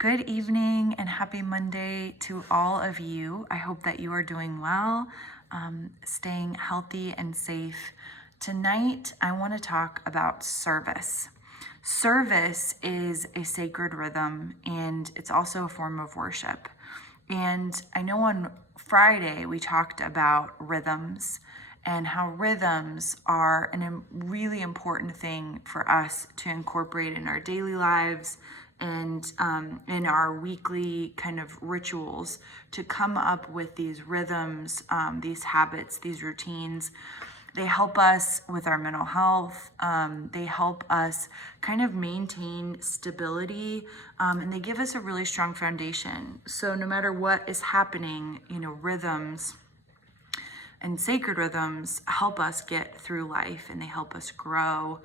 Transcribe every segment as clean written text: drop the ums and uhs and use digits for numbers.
Good evening and happy Monday to all of you. I hope that you are doing well, staying healthy and safe. Tonight, I want to talk about service. Service is a sacred rhythm and it's also a form of worship. And I know on Friday we talked about rhythms and how rhythms are a really important thing for us to incorporate in our daily lives and in our weekly kind of rituals, to come up with these rhythms, these habits, these routines. They help us with our mental health. They help us kind of maintain stability, and they give us a really strong foundation. So no matter what is happening, rhythms and sacred rhythms help us get through life, and they help us grow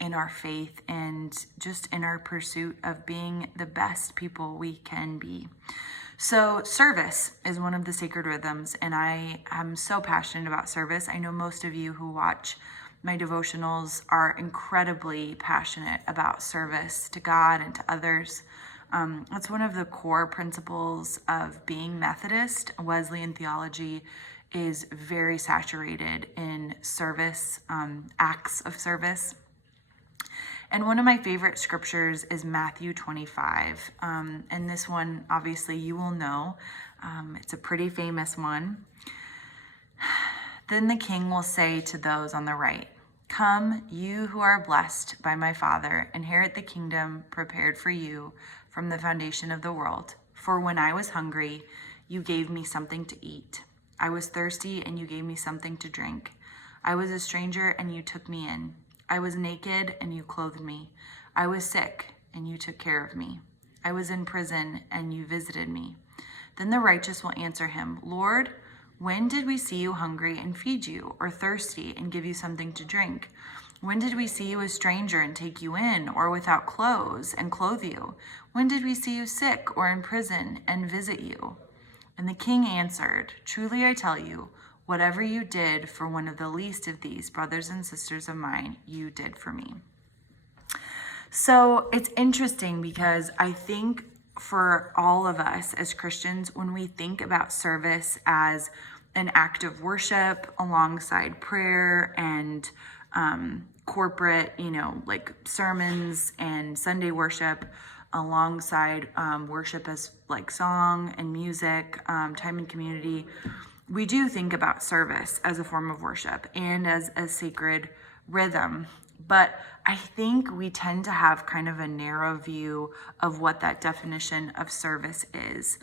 in our faith and just in our pursuit of being the best people we can be. So service is one of the sacred rhythms, and I am so passionate about service. I know most of you who watch my devotionals are incredibly passionate about service to God and to others. That's one of the core principles of being Methodist. Wesleyan theology is very saturated in service, acts of service. And one of my favorite scriptures is Matthew 25. And this one, obviously, you will know. It's a pretty famous one. Then the king will say to those on the right, "Come, you who are blessed by my Father, inherit the kingdom prepared for you from the foundation of the world. For when I was hungry, you gave me something to eat. I was thirsty, and you gave me something to drink. I was a stranger, and you took me in. I was naked, and you clothed me. I was sick, and you took care of me. I was in prison, and you visited me." Then the righteous will answer him, "Lord, when did we see you hungry and feed you, or thirsty and give you something to drink? When did we see you a stranger and take you in, or without clothes and clothe you? When did we see you sick or in prison and visit you?" And the king answered, "Truly I tell you, whatever you did for one of the least of these brothers and sisters of mine, you did for me." So it's interesting because I think for all of us as Christians, when we think about service as an act of worship alongside prayer and corporate, like sermons and Sunday worship, alongside worship as like song and music, time in community, we do think about service as a form of worship and as a sacred rhythm. But I think we tend to have kind of a narrow view of what that definition of service is.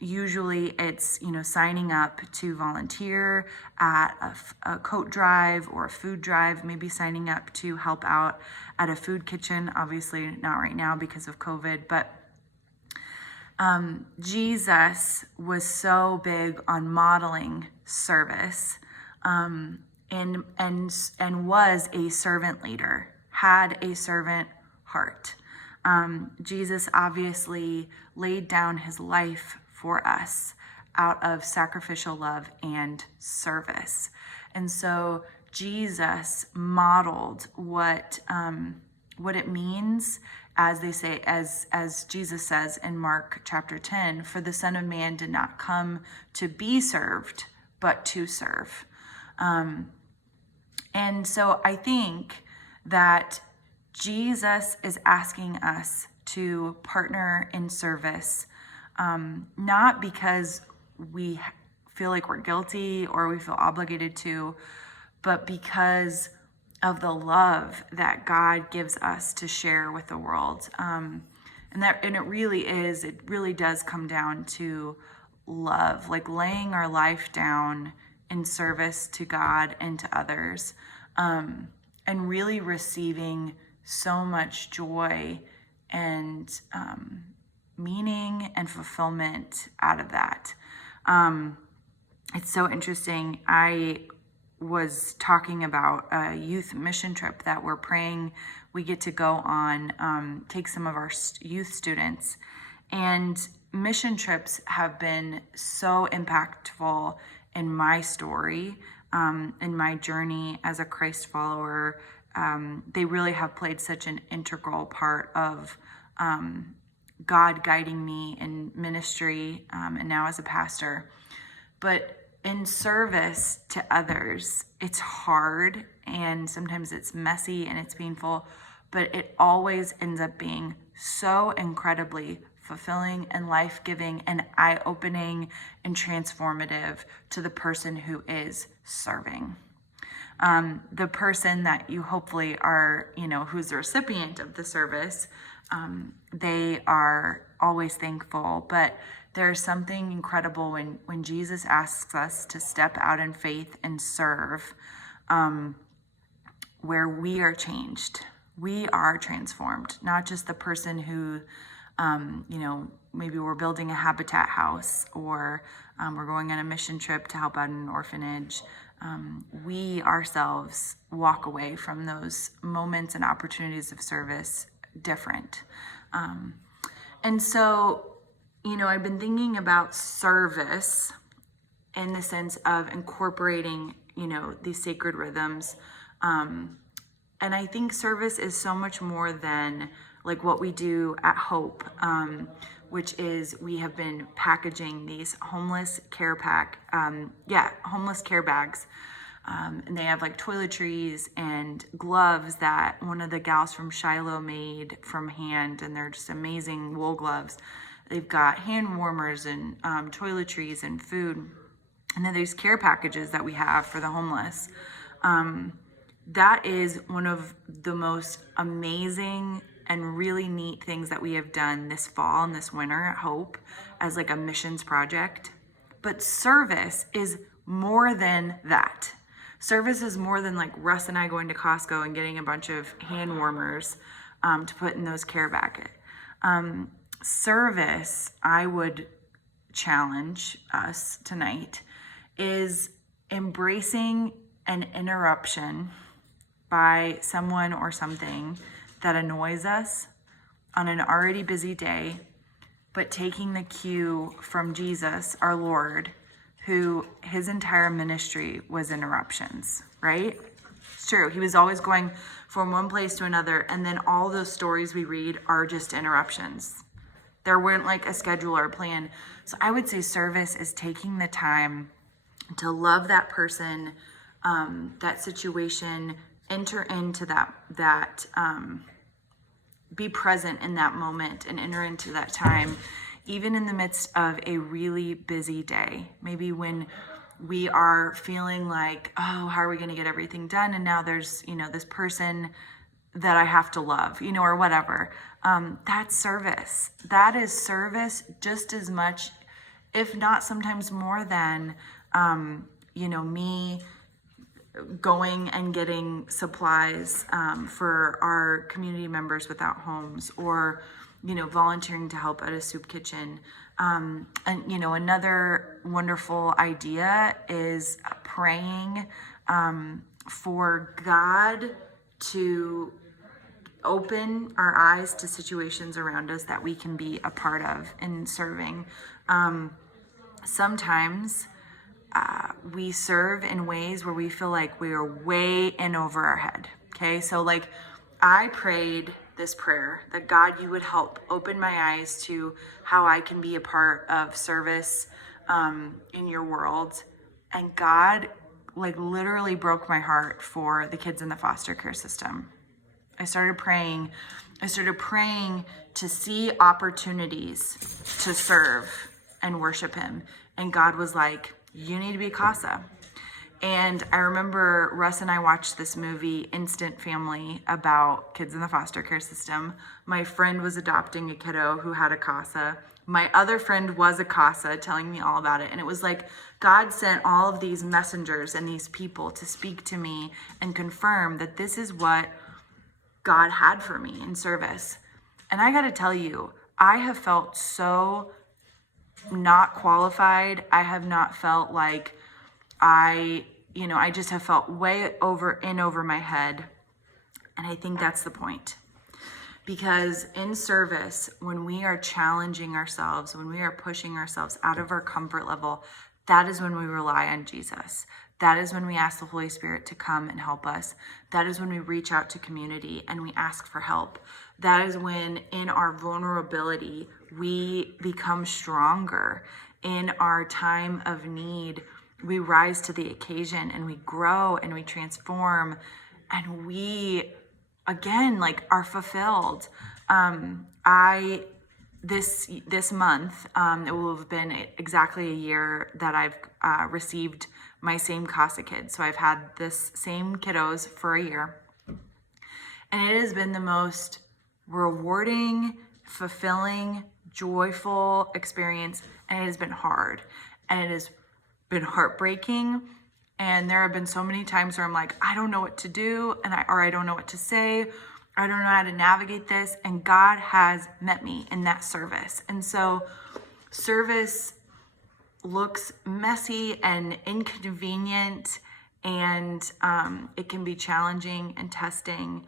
Usually it's, signing up to volunteer at a coat drive or a food drive, maybe signing up to help out at a food kitchen. Obviously not right now because of COVID, but Jesus was so big on modeling service, and was a servant leader, had a servant heart. Jesus obviously laid down his life for us out of sacrificial love and service. And so Jesus modeled what it means, as they say, as Jesus says in Mark chapter 10, "For the Son of Man did not come to be served, but to serve." And so I think that Jesus is asking us to partner in service, not because we feel like we're guilty or we feel obligated to, but because of the love that God gives us to share with the world. And it really does come down to love, like laying our life down in service to God and to others, and really receiving so much joy and meaning and fulfillment out of that. It's so interesting. I was talking about a youth mission trip that we're praying we get to go on, take some of our youth students. And mission trips have been so impactful in my story, in my journey as a Christ follower. They really have played such an integral part of God guiding me in ministry, and now as a pastor. But in service to others, it's hard and sometimes it's messy and it's painful, but it always ends up being so incredibly fulfilling and life-giving and eye-opening and transformative to the person who is serving. The person that you hopefully are, who's the recipient of the service, they are always thankful. But there's something incredible when Jesus asks us to step out in faith and serve, where we are changed. We are transformed, not just the person who, maybe we're building a habitat house or we're going on a mission trip to help out an orphanage. We ourselves walk away from those moments and opportunities of service different. And so, I've been thinking about service in the sense of incorporating, these sacred rhythms. And I think service is so much more than like what we do at Hope, which is we have been packaging these homeless care bags. And they have like toiletries and gloves that one of the gals from Shiloh made from hand, and they're just amazing wool gloves. They've got hand warmers and toiletries and food. And then there's care packages that we have for the homeless. That is one of the most amazing and really neat things that we have done this fall and this winter at Hope as like a missions project. But service is more than that. Service is more than like Russ and I going to Costco and getting a bunch of hand warmers to put in those care packets. Service, I would challenge us tonight, is embracing an interruption by someone or something that annoys us on an already busy day, but taking the cue from Jesus, our Lord, who his entire ministry was interruptions, right? It's true. He was always going from one place to another, and then all those stories we read are just interruptions. There weren't like a schedule or a plan. So I would say service is taking the time to love that person, that situation, enter into that be present in that moment and enter into that time, even in the midst of a really busy day. Maybe when we are feeling like, oh, how are we going to get everything done? And now there's, this person that I have to love, or whatever. That's service. That is service just as much, if not sometimes more than, me going and getting supplies for our community members without homes, or volunteering to help at a soup kitchen. And another wonderful idea is praying for God to open our eyes to situations around us that we can be a part of in serving. Sometimes we serve in ways where we feel like we are way in over our head. Okay, so like I prayed this prayer that God, you would help open my eyes to how I can be a part of service in your world. And God like literally broke my heart for the kids in the foster care system. I started praying to see opportunities to serve and worship him. And God was like, you need to be CASA. And I remember Russ and I watched this movie, Instant Family, about kids in the foster care system. My friend was adopting a kiddo who had a CASA. My other friend was a CASA, telling me all about it. And it was like God sent all of these messengers and these people to speak to me and confirm that this is what God had for me in service. And I got to tell you, I have felt so not qualified. I have not felt like I just have felt way over my head. And I think that's the point. Because in service, when we are challenging ourselves, when we are pushing ourselves out of our comfort level, that is when we rely on Jesus. That is when we ask the Holy Spirit to come and help us. That is when we reach out to community and we ask for help. That is when in our vulnerability, we become stronger. In our time of need, we rise to the occasion and we grow and we transform and we, again, like are fulfilled. I this month, it will have been exactly a year that I've received my same CASA kids. So I've had this same kiddos for a year. And it has been the most rewarding, fulfilling, joyful experience. And it has been hard. And it has been heartbreaking. And there have been so many times where I'm like, I don't know what to do, or I don't know what to say. I don't know how to navigate this. And God has met me in that service. And so service looks messy and inconvenient, and it can be challenging and testing,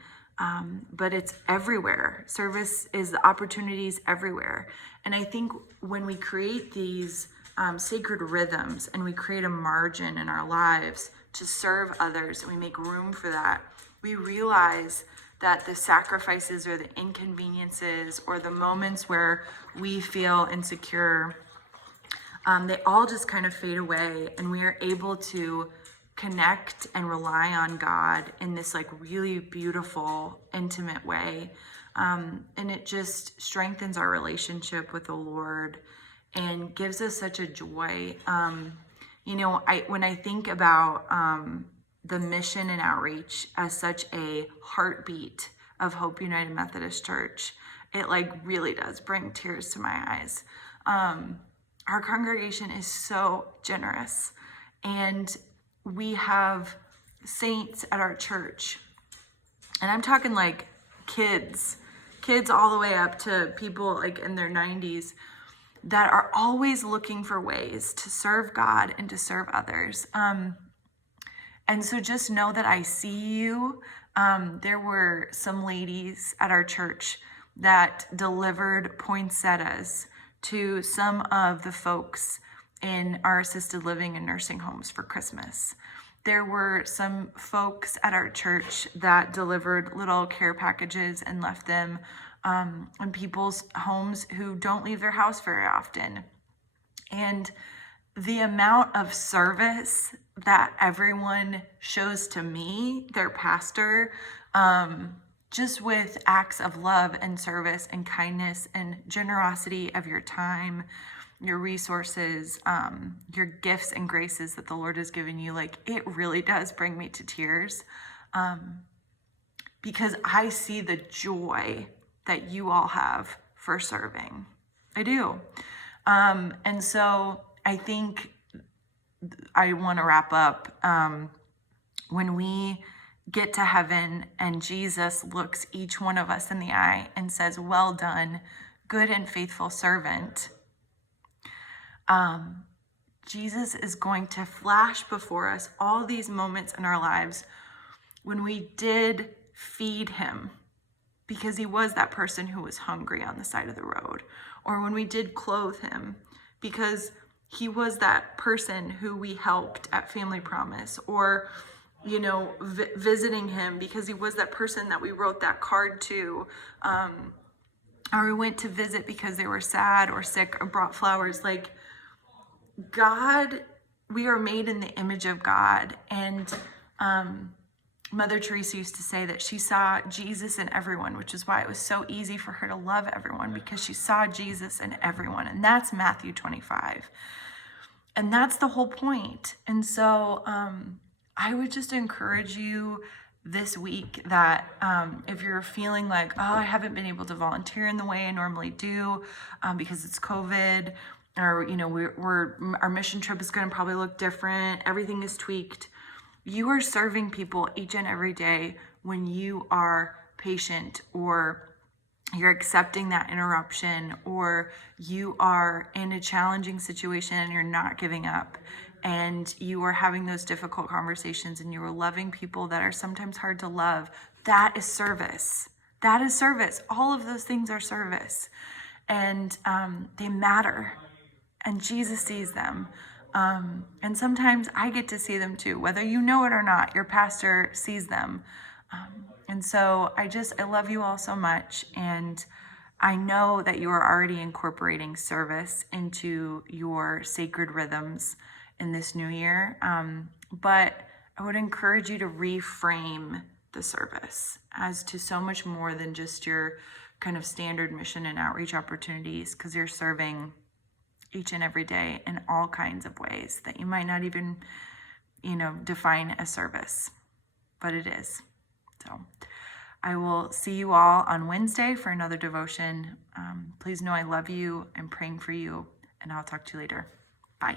but it's everywhere. Service is the opportunities everywhere. And I think when we create these sacred rhythms and we create a margin in our lives to serve others, and we make room for that, we realize that the sacrifices or the inconveniences or the moments where we feel insecure, they all just kind of fade away, and we are able to connect and rely on God in this like really beautiful, intimate way. And it just strengthens our relationship with the Lord and gives us such a joy. When I think about the mission and outreach as such a heartbeat of Hope United Methodist Church, it like really does bring tears to my eyes. Our congregation is so generous, and we have saints at our church, and I'm talking like kids all the way up to people like in their 90s that are always looking for ways to serve God and to serve others. And so just know that I see you. There were some ladies at our church that delivered poinsettias to some of the folks in our assisted living and nursing homes for Christmas. There were some folks at our church that delivered little care packages and left them in people's homes who don't leave their house very often. And the amount of service that everyone shows to me, their pastor, just with acts of love and service and kindness and generosity of your time, your resources, your gifts and graces that the Lord has given you, like it really does bring me to tears, because I see the joy that you all have for serving. I do. And so I think I want to wrap up. When we get to heaven and Jesus looks each one of us in the eye and says, well done, good and faithful servant, Jesus is going to flash before us all these moments in our lives when we did feed him because he was that person who was hungry on the side of the road, or when we did clothe him because he was that person who we helped at Family Promise, or visiting him because he was that person that we wrote that card to, or we went to visit because they were sad or sick or brought flowers. Like God, we are made in the image of God. And Mother Teresa used to say that she saw Jesus in everyone, which is why it was so easy for her to love everyone, because she saw Jesus in everyone. And that's Matthew 25. And that's the whole point. And so I would just encourage you this week that if you're feeling like, oh, I haven't been able to volunteer in the way I normally do because it's COVID, or our mission trip is going to probably look different, everything is tweaked. You are serving people each and every day when you are patient, or you're accepting that interruption, or you are in a challenging situation and you're not giving up, and you are having those difficult conversations, and you are loving people that are sometimes hard to love. That is service. That is service. All of those things are service, and they matter, and Jesus sees them. And sometimes I get to see them too, whether you know it or not. Your pastor sees them. And so I love you all so much. And I know that you are already incorporating service into your sacred rhythms in this new year. But I would encourage you to reframe the service as to so much more than just your kind of standard mission and outreach opportunities, because you're serving each and every day in all kinds of ways that you might not even, define as service, but it is. So I will see you all on Wednesday for another devotion. Please know I love you. I'm praying for you, and I'll talk to you later. Bye.